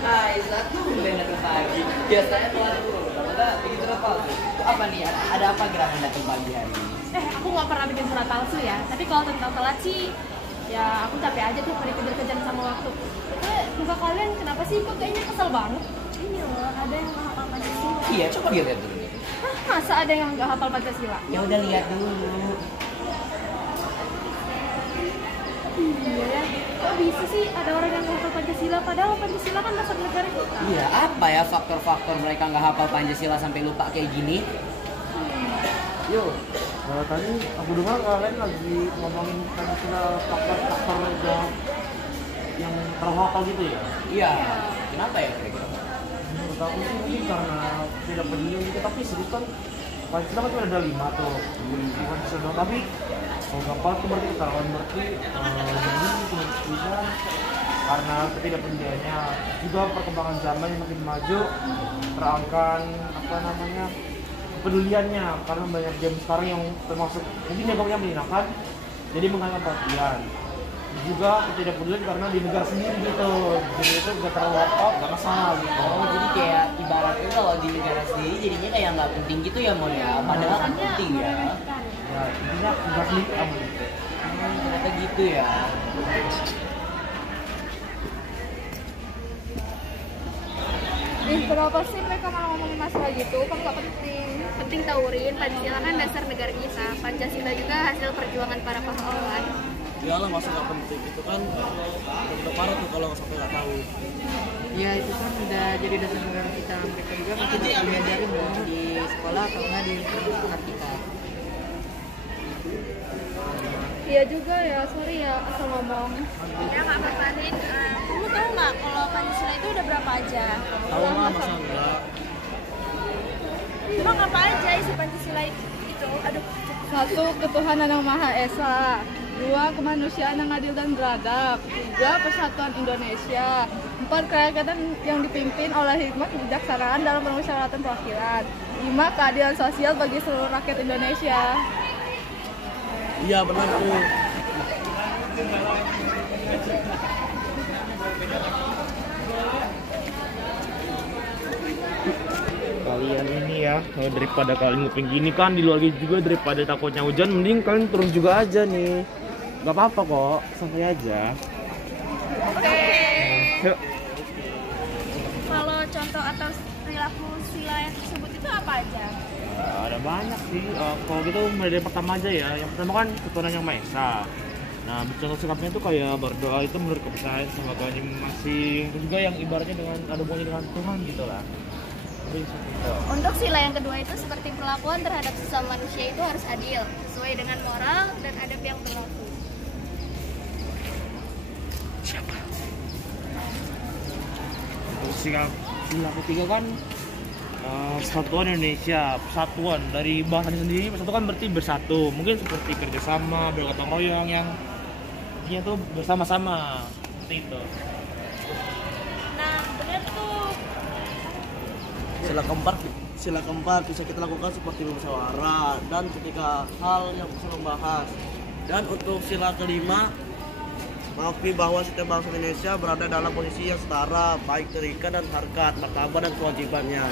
Hai, satu benar pagi. Biasanya telat dulu. Udah bikin surat palsu. Itu apa nih? Ada apa gerangan datang pagi hari ini? Aku nggak pernah bikin surat palsu ya. Tapi kalau tentang telat sih, ya aku capek aja tuh dikejar-kejar sama waktu. Muka kalian kenapa sih kok kayaknya kesel banget? Ini loh, ada yang nggak hafal Pancasila. Iya, coba lihat dulu. Hah, masa ada yang nggak hafal Pancasila? Ya udah lihat dulu. Iya ya, kok bisa sih ada orang yang nggak hafal Pancasila? Padahal Pancasila kan dasar negara kita. Iya, apa ya faktor-faktor mereka nggak hafal Pancasila sampai lupa kayak gini? Yuk, tadi aku dengar kalian lagi ngomongin Pancasila faktor-faktor yang terhafal gitu ya? Iya. Kenapa ya kira-kira? Menurut aku sih mungkin karena tidak peduli gitu, tapi serius kan Pancasila kan cuma ada 5 tuh di Pancasila doang. Tapi kalau kapal itu berarti ketahuan berarti jadi kemudian karena ketidakpeduliannya juga perkembangan zaman yang makin maju terangkan apa namanya kepeduliannya karena banyak game sekarang yang termasuk mungkin jagonya menyenangkan jadi mengalihkan perhatian juga ketidakpedulian karena di negara sendiri gitu jadi itu gak terlalu gak masalah gitu. Oh, jadi kayak ibaratnya kalau di negara sendiri jadinya kayak nggak penting gitu ya Mon ya? Padahal kan penting ya. Ya intinya nggak sendiri aman gitu. Ternyata gitu ya. Kenapa sih mereka malah ngomongin masalah gitu? Kan nggak penting. Penting tahu Rin, Pancasila kan dasar negara kita. Pancasila juga hasil perjuangan para pahlawan. Iyalah masa nggak penting itu kan udah parah tuh kalau sampai nggak tahu. Ya itu kan udah jadi dasar negara kita. Mereka juga pasti diajarin dong di sekolah atau nggak di universitas kita. Iya juga ya, sorry ya asal ngomong. Ya nggak apa-apa Rin. Kamu tahu nggak kalau Pancasila itu udah berapa aja? Tahu mah masa enggak? Emang apa aja isi Pancasila itu? Aduh. 1. Ketuhanan yang Maha Esa. 2. Kemanusiaan yang adil dan beradab. 3. Persatuan Indonesia. 4. Kerakyatan yang dipimpin oleh hikmat kebijaksanaan dalam permusyawaratan perwakilan. 5. Keadilan sosial bagi seluruh rakyat Indonesia. Iya benar tuh. Kalian ini ya daripada kalian nguping gini kan di luar juga daripada takutnya hujan mending kalian turun juga aja nih nggak apa-apa kok santai aja. Oke. Yuk. Kalau contoh atau perilaku sila yang tersebut itu apa aja? Ada banyak sih kalau gitu mulai dari pertama aja ya yang pertama kan ketuhanan yang Maha Esa. Nah contoh sikapnya tuh kayak berdoa itu menurut kepercayaan sama Tuhan masing-masing terus juga yang ibaratnya dengan ada hubungannya dengan Tuhan gitu lah. Untuk sila yang kedua itu seperti perlakuan terhadap sesama manusia itu harus adil, sesuai dengan moral dan adab yang berlaku. Sila ketiga kan persatuan Indonesia, persatuan dari bahasanya sendiri persatu kan berarti bersatu mungkin seperti kerjasama, bergotong royong yang intinya tuh bersama-sama seperti itu. Nah, benar tuh. Sila keempat bisa kita lakukan seperti bermusyawarah dan ketika hal yang bisa membahas. Dan untuk sila kelima mengakui bahwa setiap bangsa Indonesia berada dalam posisi yang setara baik terikat dan harkat, martabat dan kewajibannya.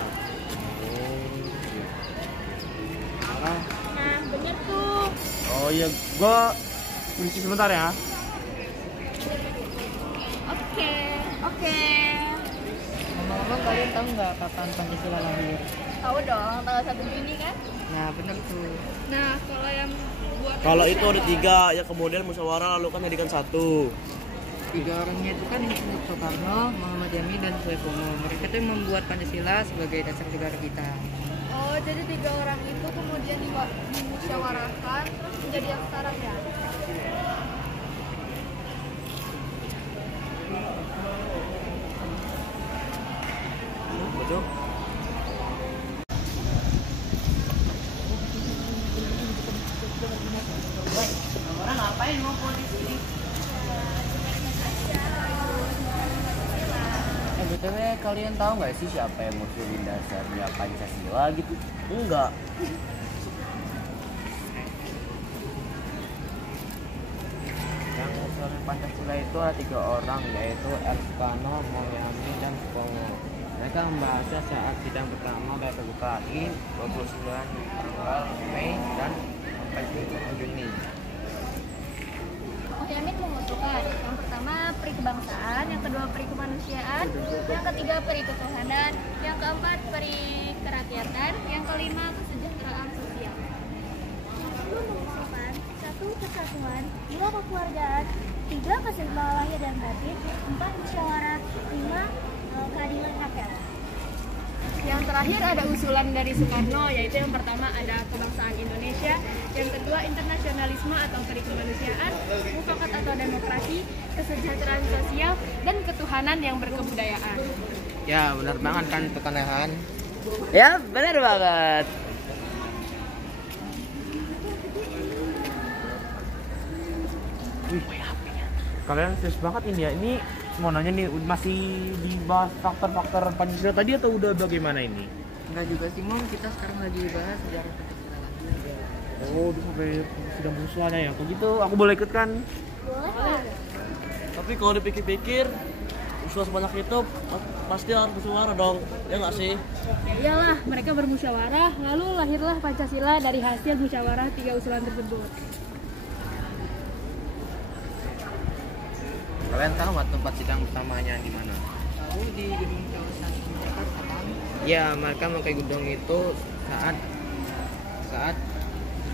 Nah, benar tuh. Oh iya, gua berisi sebentar ya. Oke. Ngomong-ngomong kalian tahu nggak kapan Pancasila lahir? Tahu dong, tanggal 1 Juni kan? Nah benar tuh. Nah, kalau yang buat Kalau itu ada 3, ya kemudian musyawarah lalu kan jadikan 1. 3 orangnya itu kan Soekarno, Muhammad Yamin dan Soekarno. Mereka tuh yang membuat Pancasila sebagai dasar negara kita. Oh, jadi 3 orang itu kemudian dimusyawarahkan terus menjadi yang sekarang ya? Betul? Orang ngapain ngumpul di sini? BTW kalian tahu nggak sih siapa yang ngusulin dasarnya Pancasila gitu? Enggak. Pahlawan Pancasila itu ada 3 orang, yaitu El Soekarno, Mohyamin, dan Supomo. Mereka membahasnya saat sidang pertama PPKI 29 tanggal Mei dan 4 Juni. Mohyamin mengusulkan yang pertama peri kebangsaan, yang kedua peri kemanusiaan, yang ketiga peri ketuhanan, yang keempat peri kerakyatan, yang kelima kesejahteraan sosial. Lalu mengusulkan 1 persatuan, 2 kekeluargaan, 3 keseimbangan lahir dan batin, 4 musyawarah, 5 keadilan rakyat. Yang terakhir ada usulan dari Soekarno, yaitu yang pertama ada kebangsaan Indonesia, yang kedua internasionalisme atau peri kemanusiaan, mufakat atau demokrasi, kesejahteraan sosial, dan ketuhanan yang berkebudayaan. Ya, benar banget kan Tukanahan. Ya, benar banget. Wih, kalian serius banget ini ya. Ini mau nanya nih, masih dibahas faktor-faktor Pancasila tadi atau udah bagaimana ini? Enggak juga sih, Mom. Kita sekarang lagi bahas sejarah Pancasila lagi. Oh, udah sampai sudah musuhannya ya. Kalau gitu aku boleh ikut kan? Boleh. Tapi kalau dipikir-pikir, usul sebanyak itu pasti harus bersuara dong, ya nggak sih? Iyalah, mereka bermusyawarah, lalu lahirlah Pancasila dari hasil musyawarah 3 usulan tersebut. Kalian tahu nggak tempat sidang pertamanya di mana? Tahu, di gedung Kawasan Jakarta kan? Ya, mereka memakai gedung itu saat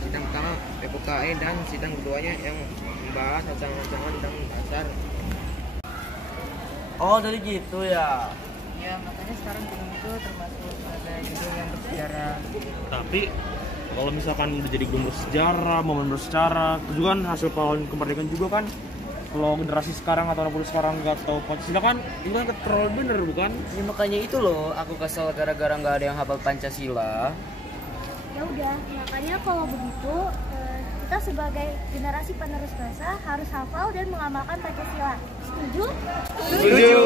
sidang pertama PPKI dan sidang keduanya yang membahas rancangan undang dasar. Oh, jadi gitu ya. Ya, makanya sekarang gedung itu termasuk ada gedung yang bersejarah. Tapi kalau misalkan udah jadi gedung bersejarah, momen bersejarah, itu juga kan hasil pahlawan kemerdekaan juga kan. Kalau generasi sekarang atau anak muda sekarang nggak tahu Pancasila kan, itu kan terlalu bener bukan? Ya makanya itu loh, aku kesel gara-gara nggak ada yang hafal Pancasila. Ya udah, makanya kalau begitu kita sebagai generasi penerus bangsa harus hafal dan mengamalkan Pancasila. Setuju? Setuju.